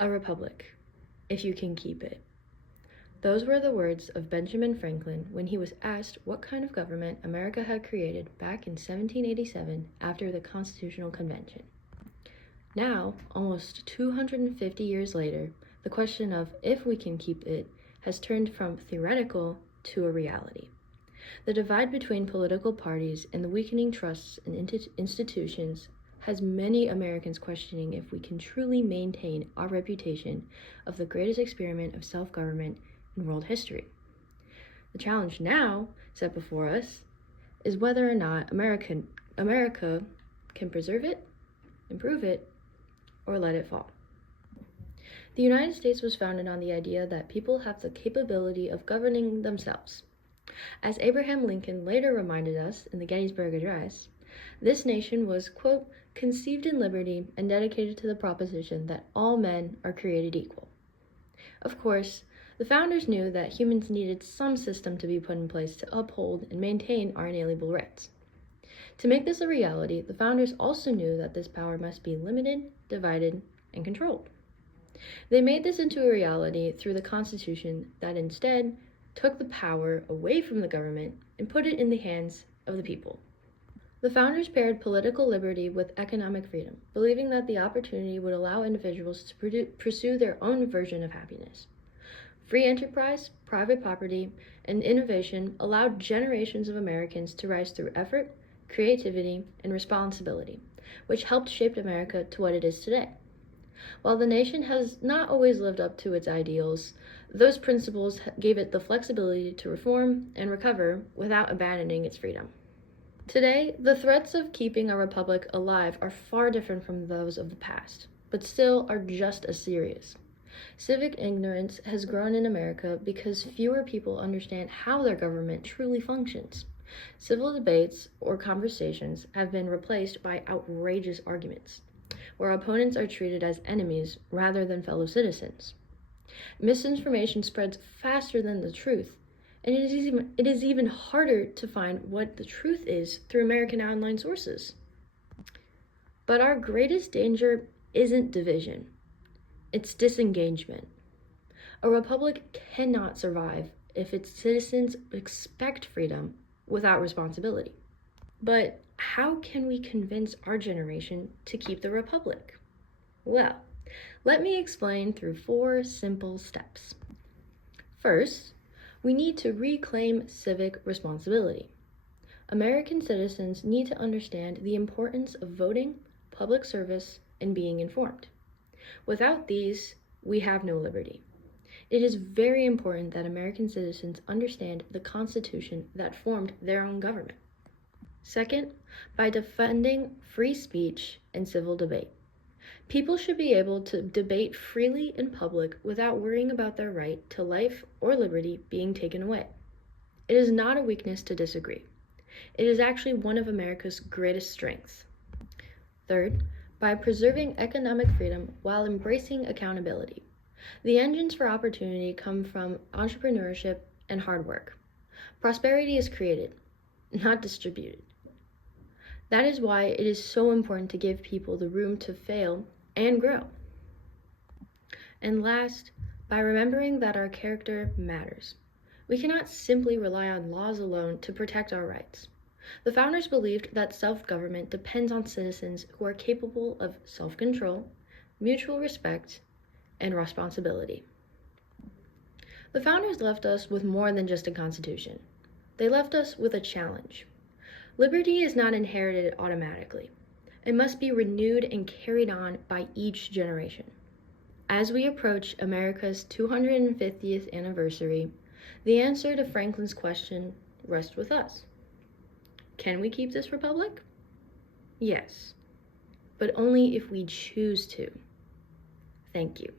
A republic, if you can keep it. Those were the words of Benjamin Franklin when he was asked what kind of government America had created back in 1787 after the Constitutional Convention. Now, almost 250 years later, the question of if we can keep it has turned from theoretical to a reality. The divide between political parties and the weakening trusts in institutions has many Americans questioning if we can truly maintain our reputation of the greatest experiment of self-government in world history. The challenge now set before us is whether or not America can preserve it, improve it, or let it fall. The United States was founded on the idea that people have the capability of governing themselves. As Abraham Lincoln later reminded us in the Gettysburg Address, this nation was, quote, conceived in liberty and dedicated to the proposition that all men are created equal. Of course, the founders knew that humans needed some system to be put in place to uphold and maintain our inalienable rights. To make this a reality, the founders also knew that this power must be limited, divided, and controlled. They made this into a reality through the Constitution that instead took the power away from the government and put it in the hands of the people. The founders paired political liberty with economic freedom, believing that the opportunity would allow individuals to pursue their own version of happiness. Free enterprise, private property, and innovation allowed generations of Americans to rise through effort, creativity, and responsibility, which helped shape America to what it is today. While the nation has not always lived up to its ideals, those principles gave it the flexibility to reform and recover without abandoning its freedom. Today, the threats of keeping a republic alive are far different from those of the past, but still are just as serious. Civic ignorance has grown in America because fewer people understand how their government truly functions. Civil debates or conversations have been replaced by outrageous arguments, where opponents are treated as enemies rather than fellow citizens. Misinformation spreads faster than the truth, and it is even harder to find what the truth is through American online sources. But our greatest danger isn't division, it's disengagement. A republic cannot survive if its citizens expect freedom without responsibility. But how can we convince our generation to keep the republic? Well, let me explain through 4 simple steps. First, we need to reclaim civic responsibility. American citizens need to understand the importance of voting, public service, and being informed. Without these, we have no liberty. It is very important that American citizens understand the Constitution that formed their own government. Second, by defending free speech and civil debate. People should be able to debate freely in public without worrying about their right to life or liberty being taken away. It is not a weakness to disagree. It is actually one of America's greatest strengths. Third, by preserving economic freedom while embracing accountability. The engines for opportunity come from entrepreneurship and hard work. Prosperity is created, not distributed. That is why it is so important to give people the room to fail and grow. And last, by remembering that our character matters. We cannot simply rely on laws alone to protect our rights. The founders believed that self-government depends on citizens who are capable of self-control, mutual respect, and responsibility. The founders left us with more than just a constitution. They left us with a challenge. Liberty is not inherited automatically. It must be renewed and carried on by each generation. As we approach America's 250th anniversary, the answer to Franklin's question rests with us. Can we keep this republic? Yes, but only if we choose to. Thank you.